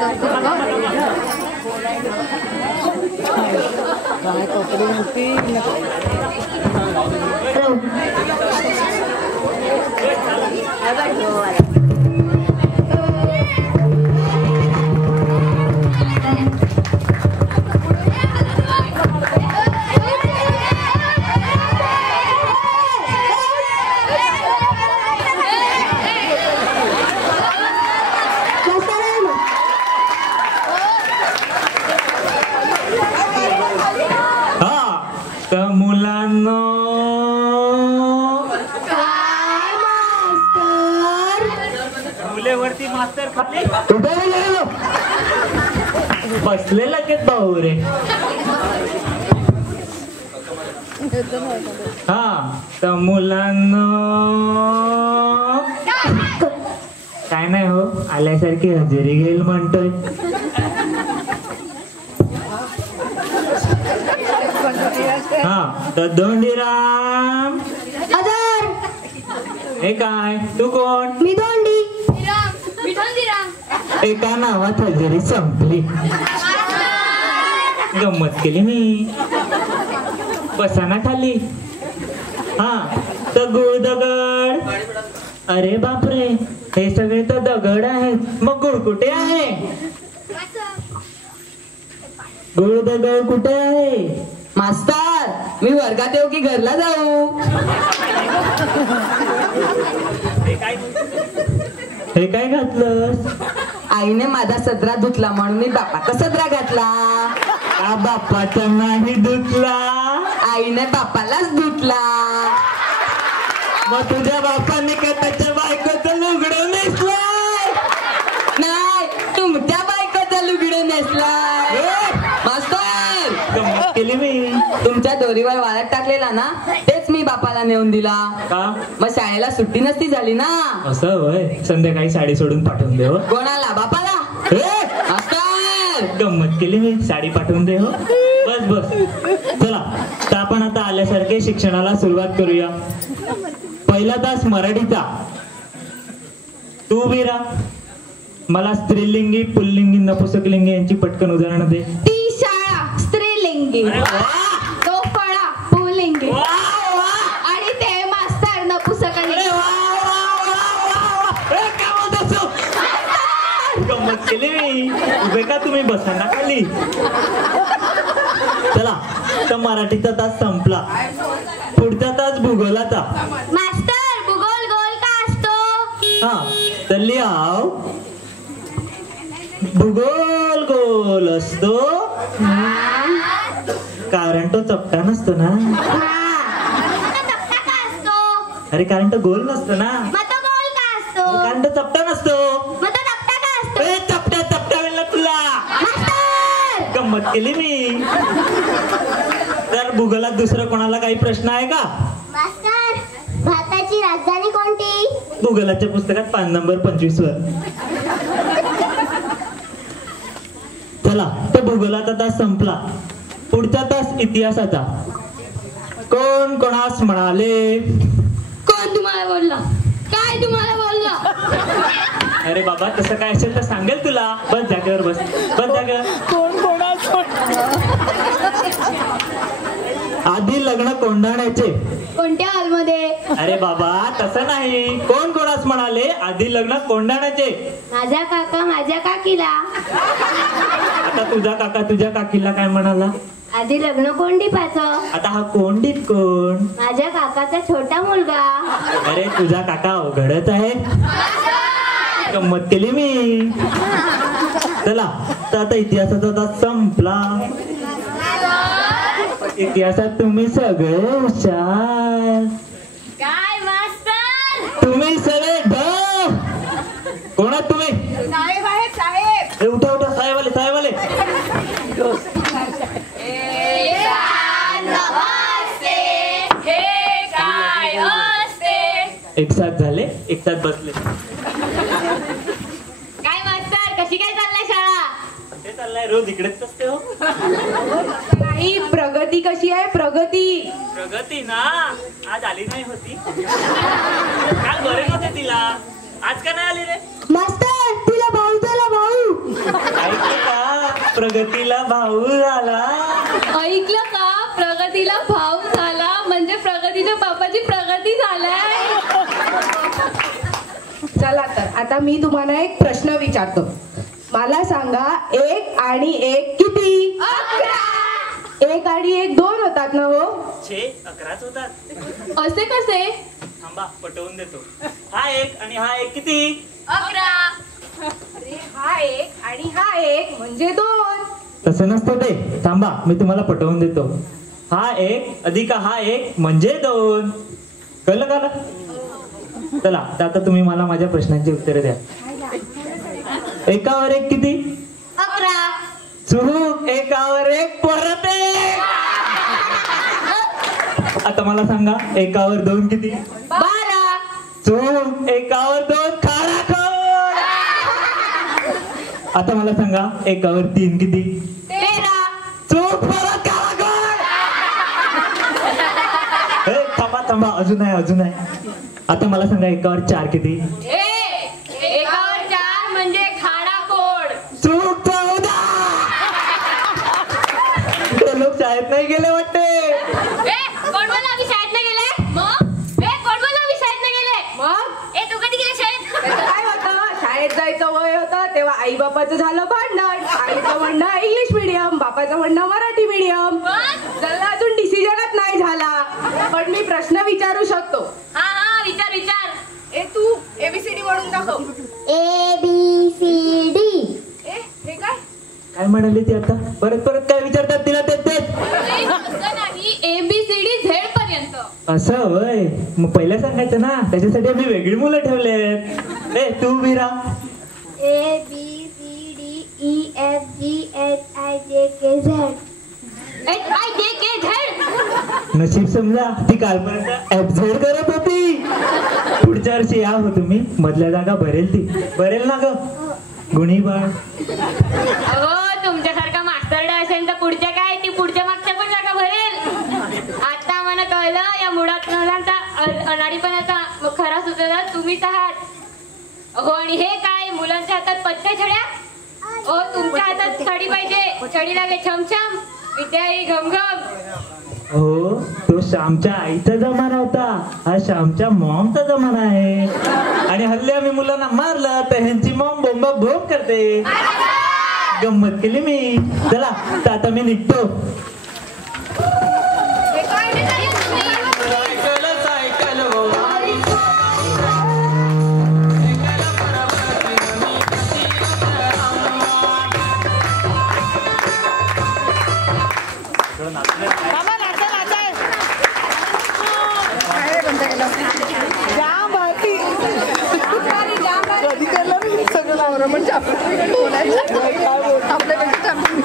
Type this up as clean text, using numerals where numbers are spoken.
काय कपडे घालती बसलेला के भाऊ रे. हा तर मुलांना काय नाही हो, आल्यासारखी हजेरी घेईल म्हणतोय. हा तर दोंडीराम हे काय, तू कोण? मी दोंडी. एका नावात हजेरी संपली. गंमत केली मी. बसाना खाली. हा तर गुळ दगड. अरे बापरे, हे सगळे तर दगड आहेत, मग गुळ कुठे आहे? गुळ दगड कुठे आहे? मास्तर, मी वर्गात येऊ की घरला जाऊ? हे काय घातलंस? आईने माझा सदरा धुतला म्हणून मी बापाचा सदरा घातला. का बापाचा नाही धुतला? आईने बापालाच धुतला. मग तुझ्या बापाने का त्याच्या बायकोचं लुगडं नेसलंय? नाही, तुमच्या बायकोचं लुगडं नेसलाय. मास्तर, गंमत केली मी. तुमच्या दोरीवर वाळत टाकलेला ना, तेच मी बापाला नेऊन दिला. का? मग शाळेला सुट्टी नसती झाली ना. असं होय, संध्याकाळी साडी सोडून पाठवून दे हो. कोणाला? बापाला. मास्तर, गंमत केली मी. साडी पाठवून दे हो. बस बस, चला तर आपण आता आल्यासारखे शिक्षणाला सुरुवात करूया. पहिला तास मराठीचा. तू वीरा मला स्त्रीलिंगी, पुल्लिंगी, नपुसकलिंगी यांची पटकन उदाहरणं दे. ती शाळा स्त्रीलिंगी, तो फळा पुल्लिंगी आणि ते मास्तर नपुसकलिंगी. गंमत केली मी. उभे का तुम्ही, बसा ना खाली. चला तर मराठीचा तास संपला. पुढचा तास भूगोलाचा. मास्तर, भूगोल गोल का असतो? हा तर लिहाव. भूगोल गोल असतो कारण तो चपटा नसतो ना. अरे कारण तो गोल नसतो ना. कारण तो चपटा नसतो. चपटा चपटा वेळेला तुला गंमत केली मी. तर भूगोलात दुसरं कोणाला काही प्रश्न आहे का? मास्तर, भारताची राजधानी कोणती? भूगोलाच्या पुस्तकात पान नंबर 25 वर. चला तर भूगोलाचा तास संपला. पुढचा तास इतिहासाचा. कोण कोणास म्हणाले? कोण तुम्हाला बोलला? काय तुम्हाला बोलला? अरे बाबा, तसं काय असेल तर सांगेल तुला. बस जागेवर बस. बस जागेवर. कोण कोणाच? आधी लग्न कोंढाण्याचे. कोणत्या हॉलमध्ये? अरे बाबा तसं नाही. कोण कोणास म्हणाले आधी लग्न कोंढाण्याचे? माझा काका माझ्या काकीला. आता तुझा काका तुझ्या काकीला काय म्हणाला? आधी लग्न कोंडीपाचं. आता हा कोंडीत कोण? माझ्या काकाचा छोटा मुलगा. अरे तुझा काका अवघडच आहे. गंमत केली मी. चला तर आता इतिहासाचा तास संपला. इतिहासात तुम्ही सगळे हुशार. काय मास्तर? तुम्ही सगळे कोण आहात तुम्ही? साहेब आहेत साहेब. उठा उठा, साहेबाले साहेबाले. एक साथ झाले, एक साथ बसले. काय मास्तर, कशी काय चाललाय शाळा? ते चाललाय, रोज इकडेच असते हो. नाही, प्रगती कशी आहे? प्रगती प्रगती ना आज आली नाही होती. काल बरे नव्हते तिला. आज का नाही आली रे? मास्तर, तिला भाऊ झाला भाऊ. प्रगतीला भाऊ झाला. ऐकलं का? प्रगतीला भाव झाला म्हणजे प्रगतीच्या बापाची प्रगती झालाय. चला तर आता मी तुम्हाला एक प्रश्न विचारतो. मला सांगा 1 आणि 1 किती? 1 आणि 1 2 होतात ना हो? 11च होतात. असे कसे? थांबा पटवून देतो. हा 1 आणि हा 1 किती? 11. अरे हा 1 आणि हा 1 म्हणजे 2. तसं नसतं ते. थांबा मी तुम्हाला पटवून देतो. हा 1 अधिक हा 1 म्हणजे 2. कळलं का? चला तर आता तुम्ही मला माझ्या प्रश्नांची उत्तरे द्या. 1वर 1 किती? 11. चूक. 1वर 1 परत 1. आता मला सांगा 1वर 2 किती? 12. चूक. 1वर 2 खाडाखोड. आता मला सांगा 1वर 3 किती? 13. चूक. परत खाडाखोड. थांबा अजून आहे. आता मला सांगा 1वर 4 किती? 1वर 4 म्हणजे खाडाखोड. चूक. 14. ते लोक शाळेत नाही गेले वाटते. कोण बोलला आम्ही शाळेत नाही गेले? मग कोण बोलला आम्ही शाळेत नाही गेले? मग तू कधी गेले शाळेत? त्याचं काय होतं? शाळेत जायचं वय होतं तेव्हा आई बापाचं झालं भांडण. आईचं म्हणणं इंग्लिश मीडियम, बापाचं म्हणणं मराठी मीडियम. त्याला अजून डिसिजनच नाही झाला. पण मी प्रश्न विचारू शकतो. हा विचार. तू ABCD म्हणून दाखव. ABCD. हे काय? काय म्हणाली ती आता? परत काय विचारतात तिला तेच? नाही ABCD Z पर्यंत. असं होय. मग पहिल्या सांगायचं ना. त्याच्यासाठी आम्ही वेगळी मुलं ठेवलेत. तू विरा. ABCD EFG HIJKZ. नशीब समजा ती कालपर्यंत FZ करत होती. पुढच्या वर्षी या हो तुम्ही. मधल्या जागा भरेल ना ग गुणीबाळ. तुमच्यासारखा मास्टर असेल तर पुढच्या काय ती पुढच्या मागच्या पण जागा भरेल. आता मला कळलं या मुळात अनाडीपणाचा खरा सुचवला तुम्हीच आहात. हो आणि हे काय मुलांच्या हातात पत्ते छड्या? हो तुमच्या हातात छडी पाहिजे. छडी लागे छमछम, विद्या ही घमघम. हो तो श्यामच्या आईचा जमाना होता. हा श्यामच्या मॉमचा जमाना आहे. आणि हल्ली आम्ही मुलांना मारलं तर ह्यांची मॉम बोंब करते. गंमत केली मी. चला तर आता मी निघतो. कधी केलं सगळं म्हणजे आपल्याकडे